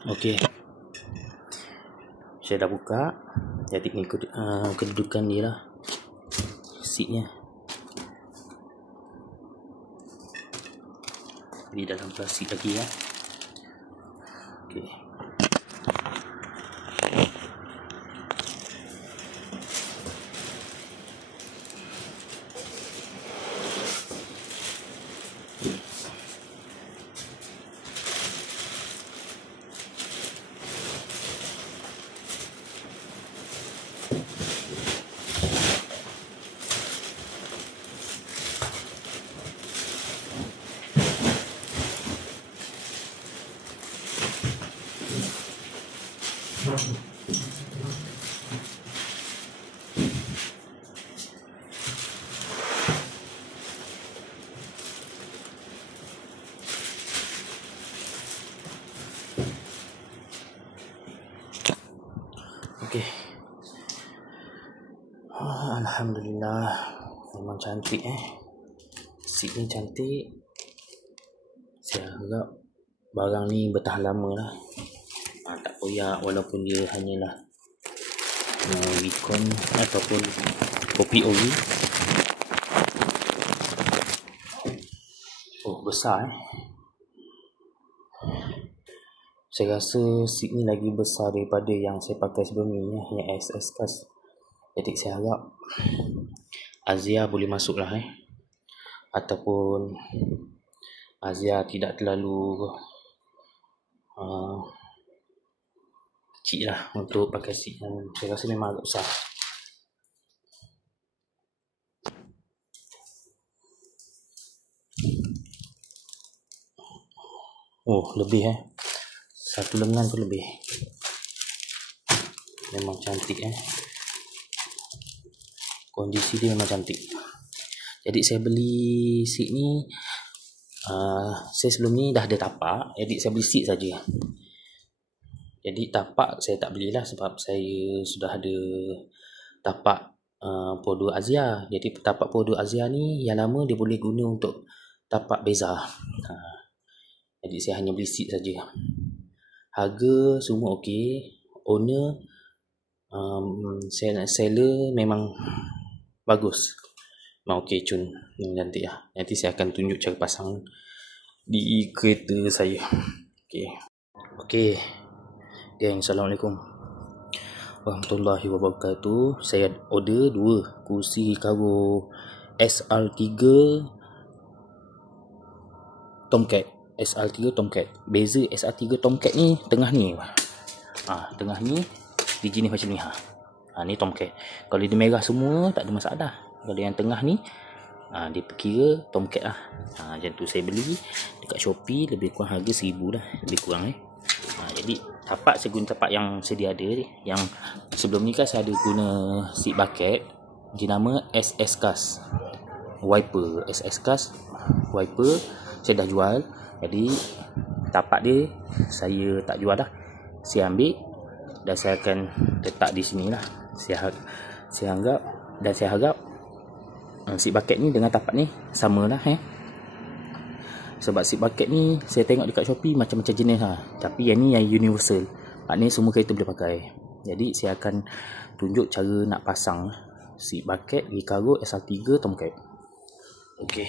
Okey, saya dah buka. Jadi ni kedudukan dia lah, seatnya di dalam plastik lagi ya. Okey, okey. Alhamdulillah, memang cantik seat ni cantik. Saya harap barang ni bertahan lama lah. Tak koyak, walaupun dia hanyalah Wicon ataupun kopi ori. Oh, besar Saya rasa seat ni lagi besar daripada yang saya pakai sebelum ni yang SS Cast. Jadi saya harap Azia boleh masuk lah ataupun Azia tidak terlalu kecil lah untuk pakai seat yang saya rasa memang agak besar. Oh, lebih satu lengan tu lebih. Memang cantik kondisi dia memang cantik. Jadi saya beli seat ni, saya sebelum ni dah ada tapak, jadi saya beli seat saja. Jadi tapak saya tak belilah sebab saya sudah ada tapak Pordo Azia. Jadi tapak Pordo Azia ni yang lama dia boleh guna untuk tapak beza. Jadi saya hanya beli seat saja. Harga semua okey. Owner, seller memang bagus. Memang okey, cun. Cantik lah. Nanti saya akan tunjuk cara pasang di kereta saya. Okey. Geng, Assalamualaikum warahmatullahi wabarakatuh. Saya order 2 kursi kargo SR3 Tomcat. SR3 Tomcat. Beza SR3 Tomcat ni tengah ni. Tengah ni biji ni macam ni. Ni Tomcat. Kalau dia merah semua tak ada masalah. Kalau yang tengah ni dia perkira Tomcat lah. Macam tu saya beli dekat Shopee, lebih kurang harga 1000 lah, lebih kurang jadi tapak saya guna tapak yang sedia ada. Yang sebelum ni kan saya ada guna seat bucket, jenama SS Cast wiper. SS Cast wiper saya dah jual. Jadi tapak dia saya tak jual dah, saya ambil dan saya akan letak di sini lah. Saya anggap dan saya harap seat bucket ni dengan tapak ni sama lah sebab seat bucket ni saya tengok dekat Shopee macam-macam jenis tapi yang ni yang universal, maknanya semua kereta boleh pakai. Jadi saya akan tunjuk cara nak pasang seat bucket Recaro SR3 Tomcat. Okey.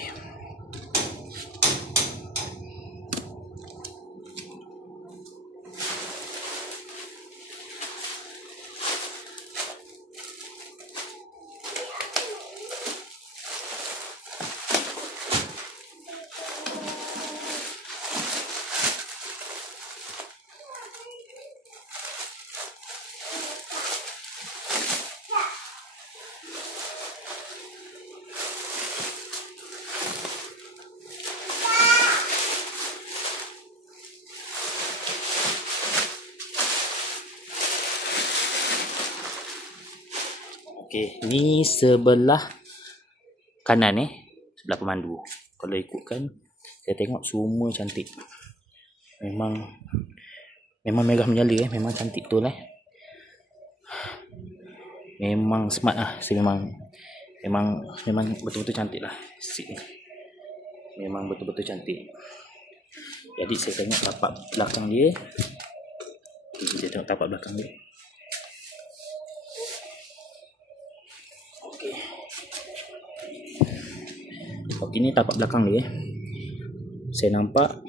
Okey, ni sebelah kanan sebelah pemandu. Kalau ikutkan saya tengok semua cantik. Memang merah menyala memang cantik betul Memang smart Saya memang betul-betul cantik lah seat ni. Memang betul-betul cantik. Jadi saya tengok tapak belakang dia Kita tengok tapak belakang dia. Okey, ni tapak belakang dia. Saya nampak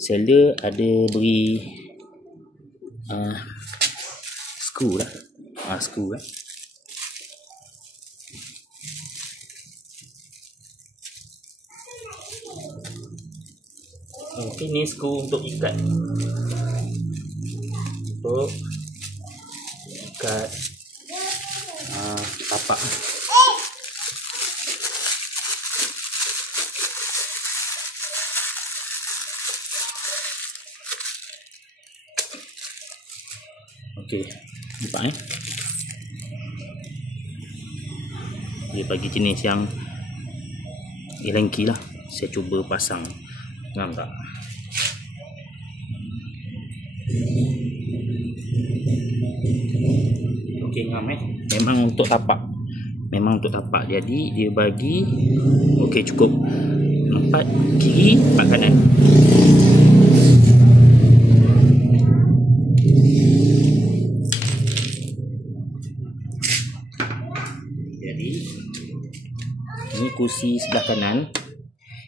seller ada beri skru lah. Skru kan. Okey, ni skru untuk ikat. Untuk ikat tapak. Okey, nampak dia bagi jenis yang Allen key lah. Saya cuba pasang, ngam tak? Okey, ngam memang untuk tapak, jadi dia bagi okey cukup 4 kiri 4 kanan.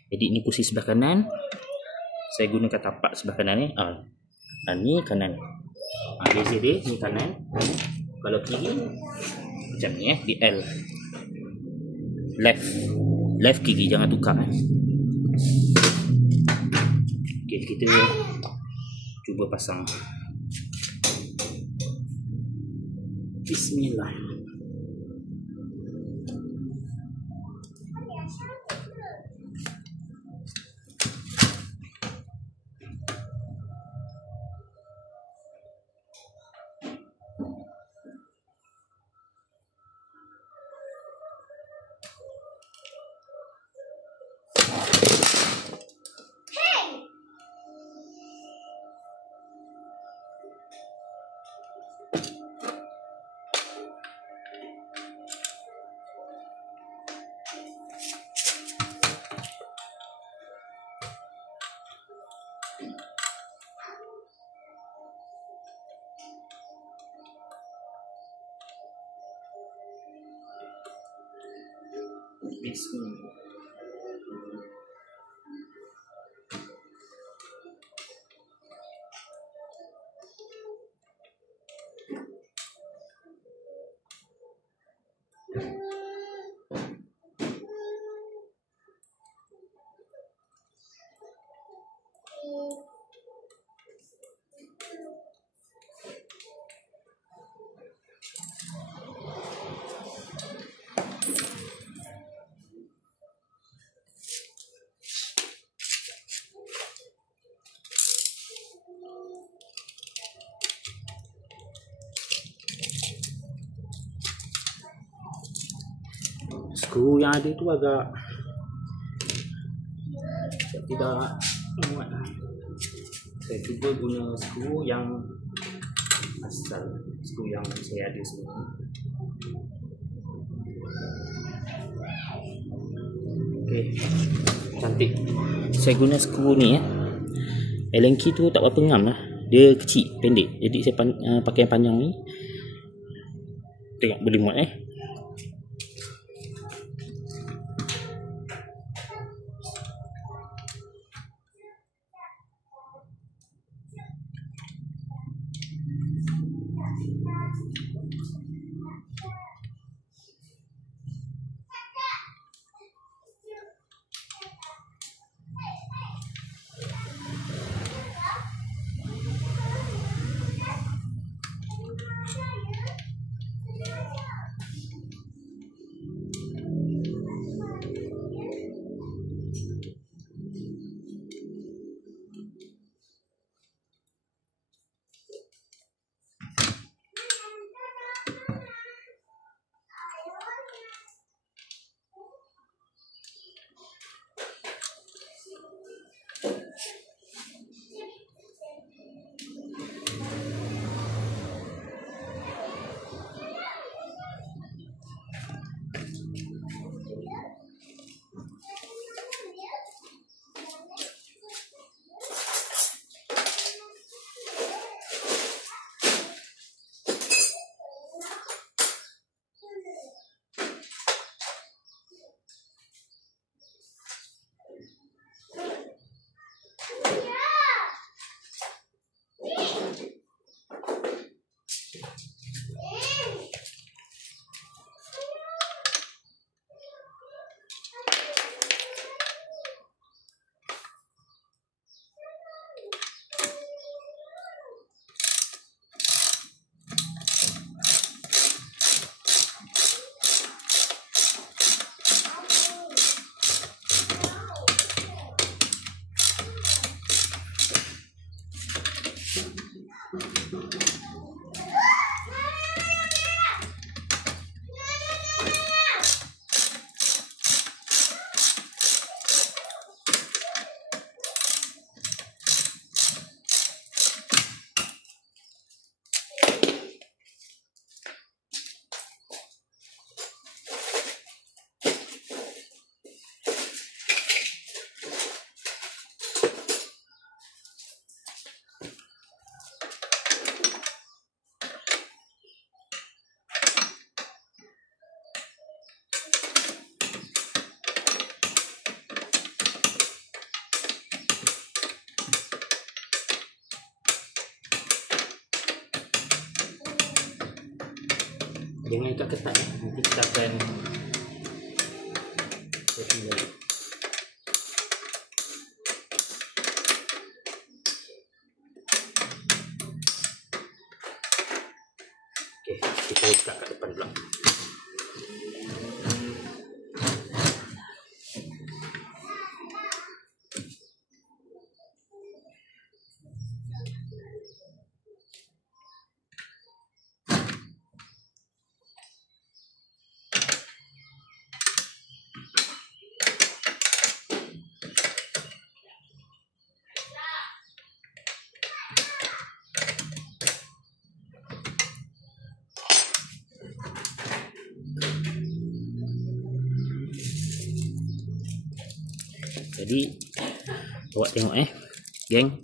Jadi ini kursi sebelah kanan. Saya gunakan tapak sebelah kanan ni. Dan ni kanan. Beza dia ni kanan. Kalau kiri macam ni di L. Left kiri, jangan tukar. Okey, kita cuba pasang. Bismillah. Bismillah. Skru yang ada tu agak tidak muat. Saya cuba guna skru yang asal, skru yang saya ada semua. Okey, cantik. Saya guna skru ni Allen key tu tak berapa ngam lah. Dia kecil, pendek. Jadi saya pakai yang panjang ni. Tengok boleh muat Jangan ikat ketat ya. Nanti kita akan setting lagi. Okey, kita ikat kat depan pula. Jadi awak tengok geng,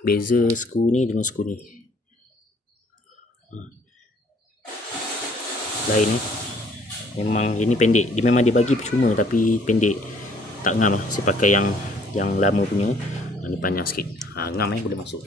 beza skru ni dengan skru ni lain memang ini pendek. Dia memang dia bagi percuma tapi pendek, tak ngam lah. Saya pakai yang lama punya. Ni panjang sikit. Ngam boleh masuk.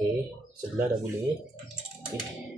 Okey, sebelah dah boleh. Okey.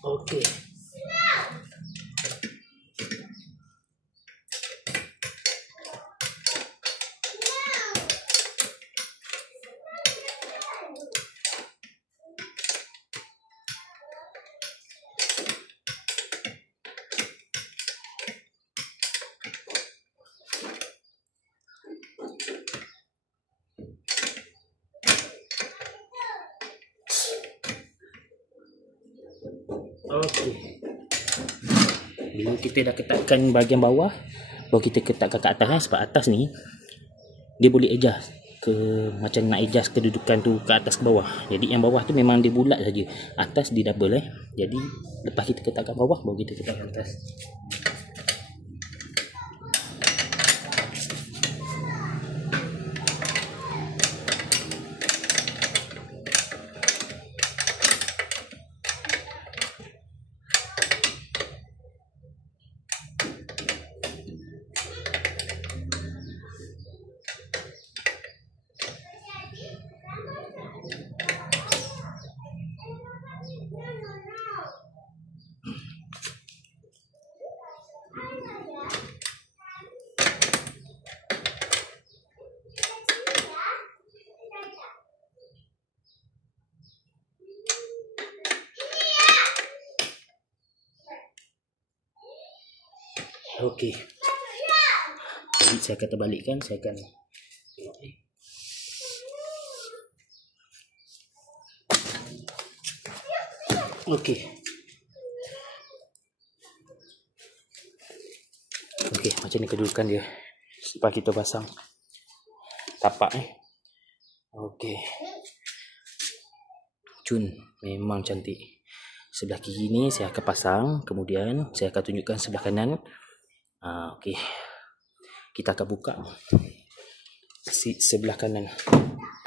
Okey. Okey. Bila kita dah ketatkan bahagian bawah, baru kita ketatkan ke atas sebab atas ni dia boleh adjust ke macam nak adjust kedudukan tu ke atas ke bawah. Jadi yang bawah tu memang dia bulat saja, atas dia double Jadi lepas kita ketatkan bawah baru kita ketatkan atas. Okey. Jadi saya akan terbalikkan, saya akan tengok ni. Okey. Okey, macam ni kedudukan dia. Lepas kita pasang tapak Okey. Cun, memang cantik. Sebelah kiri ni saya akan pasang, kemudian saya akan tunjukkan sebelah kanan. Okey. Kita akan buka seat sebelah kanan.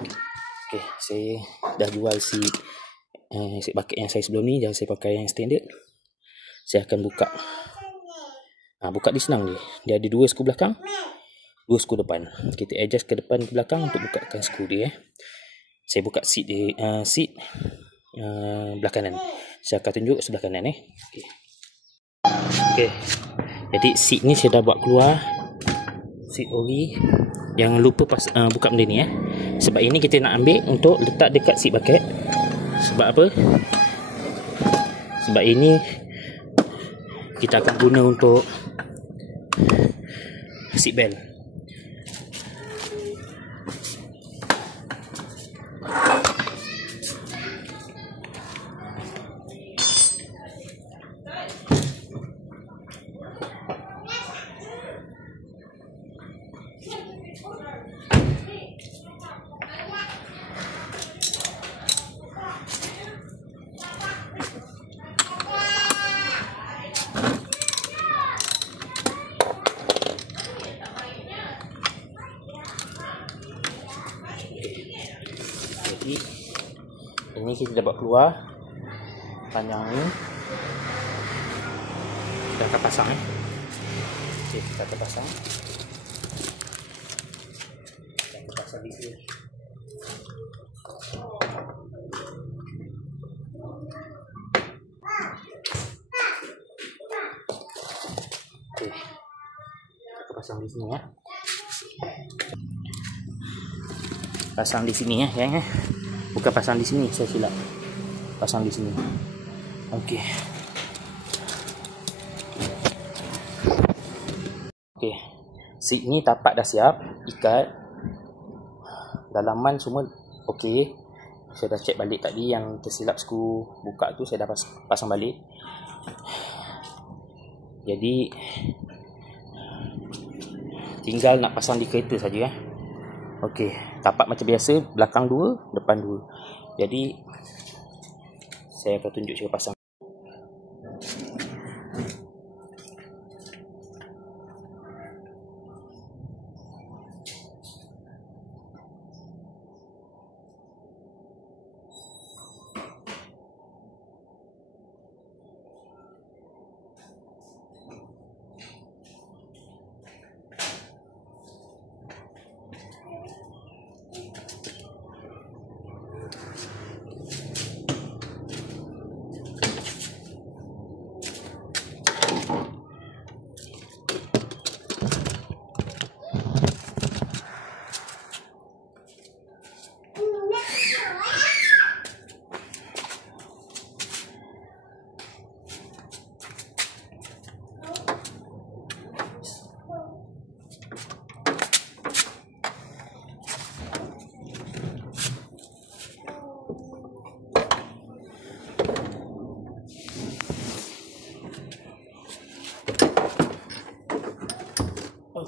Okey, saya dah jual seat bucket yang saya sebelum ni, jangan saya pakai yang standard. Saya akan buka. Buka dia senang je. Dia ada 2 skru belakang, 2 skru depan. Kita adjust ke depan ke belakang untuk bukakan skru dia. Saya buka seat dia, seat belah kanan. Saya akan tunjuk sebelah kanan Okey. Okey. Jadi seat ni saya dah buat keluar. Seat ori. Jangan lupa buka benda ni Sebab ini kita nak ambil untuk letak dekat seat bucket. Sebab apa? Sebab ini kita akan guna untuk seat belt. Jadi ini kita dapat keluar panjang ni. Kita akan pasang Okey, kita akan pasang. Kita akan pasang di sini. Okey. Kita pasang di sini Pasang di sini Bukan pasang di sini, saya silap. Pasang di sini. Okey. Okey. Seat ni tapak dah siap, ikat. Dalaman semua okey. Saya dah check balik tadi yang tersilap skru buka tu, saya dah pasang balik. Jadi tinggal nak pasang di kereta saja Okey, tapak macam biasa, belakang 2, depan 2. Jadi saya akan tunjuk cara pasang.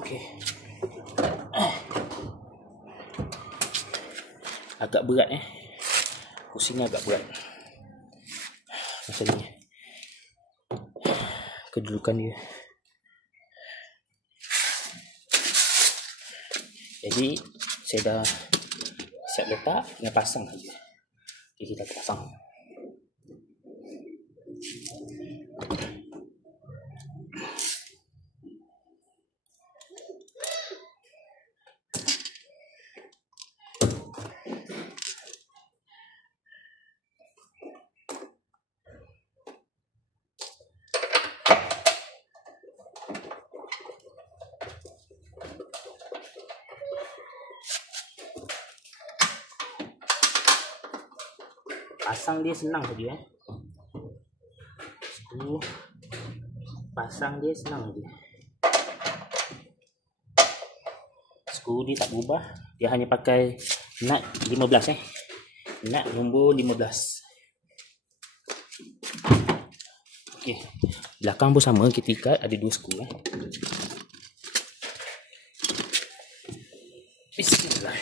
Okey. Agak berat kursinya agak berat macam ni kedudukan dia. Jadi saya dah siap letak, tinggal pasang saja. Jadi kita pasang. Pasang dia senang saja skru pasang dia senang saja. Skru dia tak berubah, dia hanya pakai nut 15 nut nombor 15. Okey, belakang pun sama, kita ikat ada 2 skru Bismillah.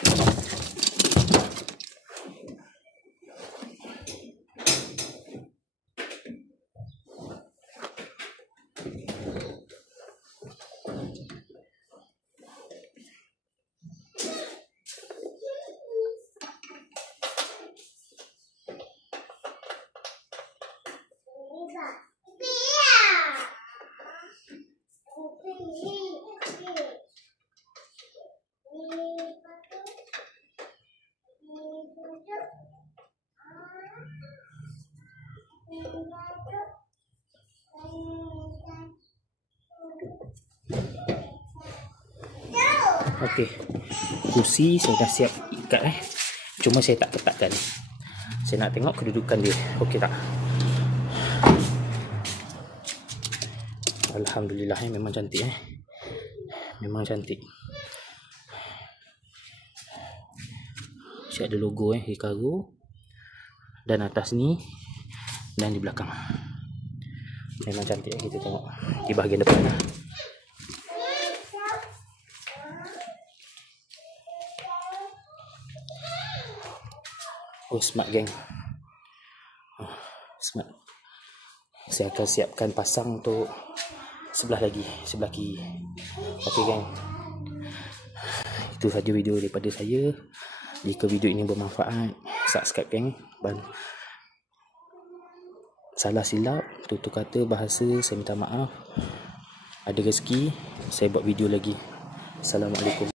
Okey, kursi saya dah siap ikat cuma saya tak ketatkan. Saya nak tengok kedudukan dia. Okey tak? Alhamdulillah memang cantik memang cantik. Siap ada logo Hikaru dan atas ni dan di belakang. Memang cantik kita tengok di bahagian depan Oh, smart geng. Smart. Saya akan siapkan pasang untuk sebelah kiri. Okey geng. Itu saja video daripada saya. Jika video ini bermanfaat, subscribe geng. Salah silap, tutur kata, bahasa, saya minta maaf. Ada rezeki, saya buat video lagi. Assalamualaikum.